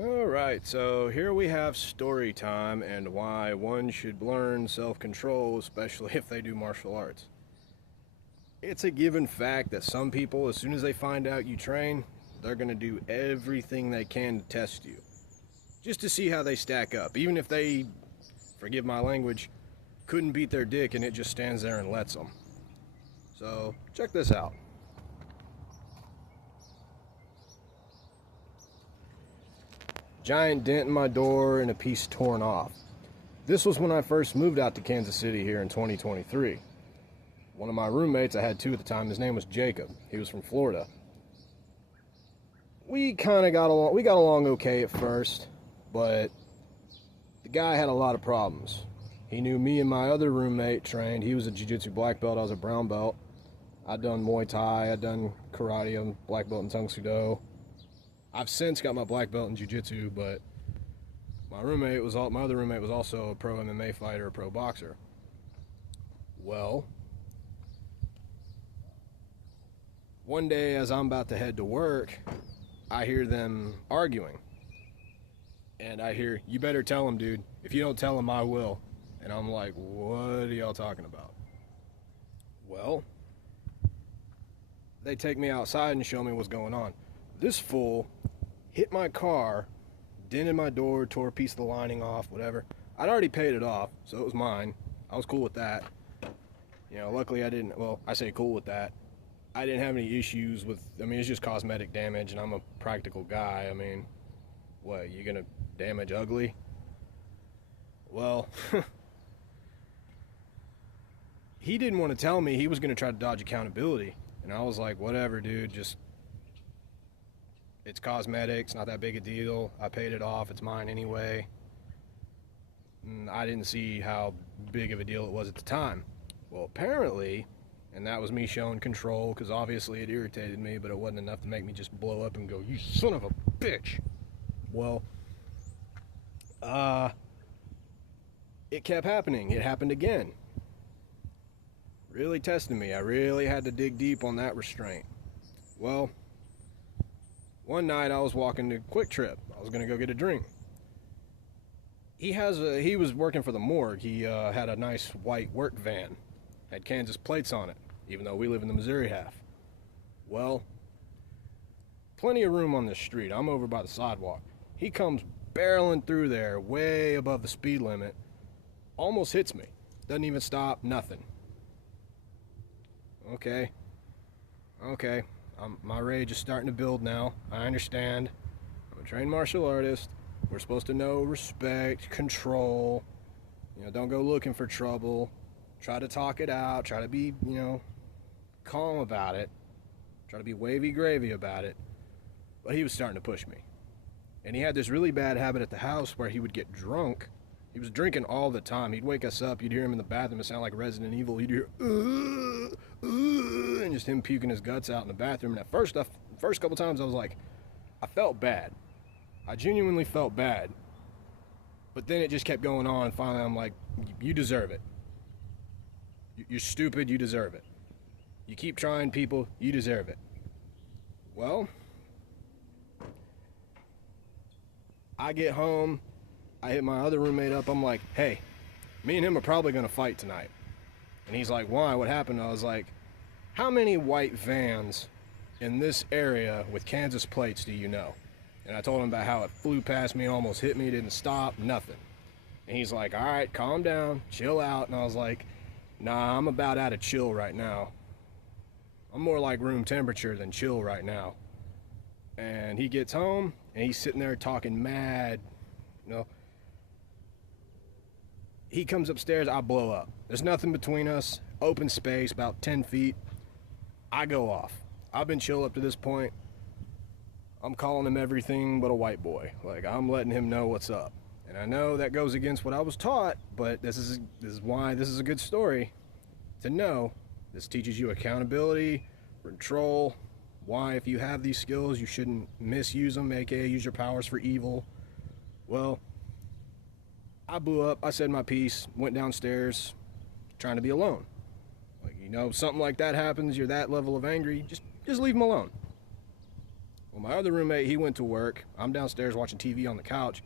Alright, so here we have story time and why one should learn self-control, especially if they do martial arts. It's a given fact that some people, as soon as they find out you train, they're going to do everything they can to test you. Just to see how they stack up. Even if they, forgive my language, couldn't beat their dick and it just stands there and lets them. So, check this out. Giant dent in my door and a piece torn off. This was when I first moved out to Kansas City here in 2023. One of my roommates, I had two at the time, his name was Jacob. He was from Florida. We kind of got along, okay at first, but the guy had a lot of problems. He knew me and my other roommate trained. He was a jiu-jitsu black belt, I was a brown belt. I'd done Muay Thai, I'd done karate, I'm black belt in Tung Sudo. I've since got my black belt in jiu-jitsu, but my other roommate was also a pro MMA fighter, a pro boxer. Well, one day as I'm about to head to work, I hear them arguing. And I hear, "You better tell him, dude. If you don't tell him, I will." And I'm like, "What are y'all talking about?" Well, they take me outside and show me what's going on. This fool hit my car, dented my door, tore a piece of the lining off, whatever. I'd already paid it off, so it was mine. I was cool with that. Luckily I didn't, well, I say cool with that. I didn't have any issues with, it's just cosmetic damage, and I'm a practical guy. What, you gonna damage ugly? Well, he didn't want to tell me he was gonna try to dodge accountability. And I was like, whatever, dude, it's cosmetics, not that big a deal. I paid it off, it's mine anyway. And I didn't see how big of a deal it was at the time. Well, apparently, and that was me showing control, because obviously it irritated me, but it wasn't enough to make me just blow up and go, "You son of a bitch." Well, it kept happening. It happened again. Really testing me. I really had to dig deep on that restraint. Well, one night I was walking to Quick Trip. I was going to go get a drink. He was working for the morgue. He had a nice white work van. Had Kansas plates on it, even though we live in the Missouri half. Well, plenty of room on this street. I'm over by the sidewalk. He comes barreling through there, way above the speed limit. Almost hits me. Doesn't even stop, nothing. Okay. My rage is starting to build now. I understand. I'm a trained martial artist. We're supposed to know respect, control. Don't go looking for trouble. Try to talk it out. Try to be, calm about it. Try to be wavy gravy about it. But he was starting to push me. And he had this really bad habit at the house where he would get drunk. He was drinking all the time. He'd wake us up. You'd hear him in the bathroom. It sounded like Resident Evil. You'd hear, and just him puking his guts out in the bathroom. And at first couple times, I was like, I felt bad. I genuinely felt bad. But then it just kept going on. And finally, I'm like, you deserve it. You're stupid. You deserve it. You keep trying, people. You deserve it. Well, I get home. I hit my other roommate up. I'm like, "Hey, me and him are probably going to fight tonight." And he's like, "Why? What happened?" I was like, "How many white vans in this area with Kansas plates do you know?" And I told him about how it flew past me, almost hit me, didn't stop, nothing. And he's like, "All right, calm down, chill out." And I was like, "Nah, I'm about out of chill right now. I'm more like room temperature than chill right now." And he gets home, and he's sitting there talking mad, He comes upstairs, I blow up. There's nothing between us, open space, about 10 feet. I go off. I've been chill up to this point. I'm calling him everything but a white boy. Like, I'm letting him know what's up. And I know that goes against what I was taught, but this is why this is a good story to know. This teaches you accountability, control, why if you have these skills, you shouldn't misuse them, aka use your powers for evil. Well, I blew up, I said my piece, went downstairs, trying to be alone. Like, something like that happens, you're that level of angry, just leave him alone. Well, my other roommate, he went to work. I'm downstairs watching TV on the couch.